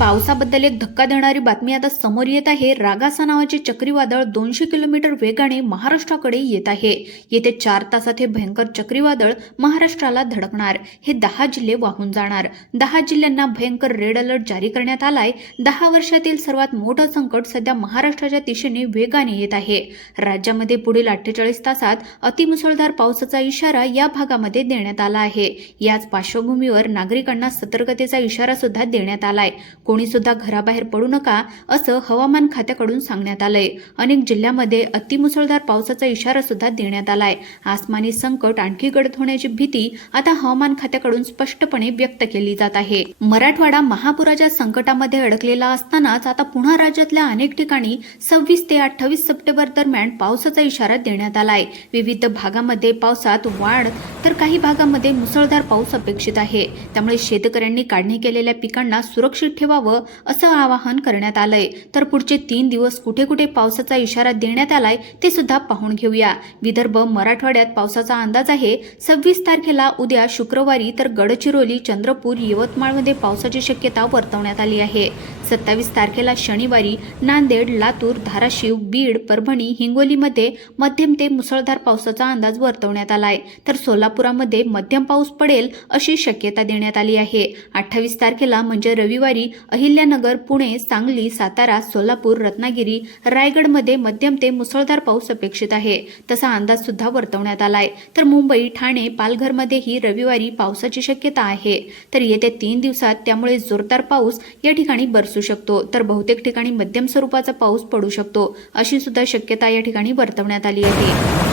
पावसाबद्दल एक धक्का देणारी बातमी आता समोर येत आहे. रागासा नावाचे चक्रीवादळ दोनशे किलोमीटर वेगाने महाराष्ट्राकडे येत आहे. येत्या चार तासात हे भयंकर चक्रीवादळ महाराष्ट्राला धडकणार. हे दहा जिल्हे वाहून जाणार. दहा जिल्ह्यांना भयंकर रेड अलर्ट जारी करण्यात आलाय. दहा वर्षातील सर्वात मोठं संकट सध्या महाराष्ट्राच्या दिशेने वेगाने येत आहे. राज्यामध्ये पुढील अठ्ठेचाळीस तासात अतिमुसळधार पावसाचा इशारा या भागामध्ये देण्यात आला आहे. याच पार्श्वभूमीवर नागरिकांना सतर्कतेचा इशारा सुद्धा देण्यात आलाय. कोणी सुद्धा घराबाहेर पडू नका असं हवामान खात्याकडून सांगण्यात आलंय. अनेक जिल्ह्यामध्ये अतिमुसळधार पावसाचा इशारा सुद्धा देण्यात आलाय. आसमानी संकट आणखी गडद होण्याची भीती आता हवामान खात्याकडून स्पष्टपणे व्यक्त केली जात आहे. मराठवाडा महापुराच्या संकटामध्ये अडकलेला असतानाच आता पुन्हा राज्यातल्या अनेक ठिकाणी सव्वीस ते अठ्ठावीस सप्टेंबर दरम्यान पावसाचा इशारा देण्यात आलाय. विविध भागामध्ये पावसात वाढ तर काही भागामध्ये मुसळधार पाऊस अपेक्षित आहे. त्यामुळे शेतकऱ्यांनी काढणी केलेल्या पिकांना सुरक्षित ठेवा ठेवावं असं आवाहन करण्यात आलंय. तर पुढचे तीन दिवस कुठे कुठे पावसाचा इशारा देण्यात आलाय ते सुद्धा पाहून घेऊया. विदर्भ मराठवाड्यात पावसाचा अंदाज आहे. सव्वीस तारखेला उद्या शुक्रवारी तर गडचिरोली चंद्रपूर यवतमाळमध्ये पावसाची शक्यता वर्तवण्यात आली आहे. सत्तावीस तारखेला शनिवारी नांदेड लातूर धाराशिव बीड परभणी हिंगोलीमध्ये मध्यम ते मुसळधार पावसाचा अंदाज वर्तवण्यात आलाय. तर सोलापुरामध्ये मध्यम पाऊस पडेल अशी शक्यता देण्यात आली आहे. अठ्ठावीस तारखेला म्हणजे रविवारी अहिल्यानगर पुणे सांगली सातारा सोलापूर रत्नागिरी रायगडमध्ये मध्यम ते मुसळधार पाऊस अपेक्षित आहे. तसा अंदाज सुद्धा वर्तवण्यात आलाय. तर मुंबई ठाणे पालघरमध्येही रविवारी पावसाची शक्यता आहे. तर येत्या तीन दिवसात त्यामुळे जोरदार पाऊस या ठिकाणी बरसू शकतो. तर बहुतेक ठिकाणी मध्यम स्वरूपाचा पाऊस पडू शकतो अशी सुद्धा शक्यता या ठिकाणी वर्तवण्यात आली आहे.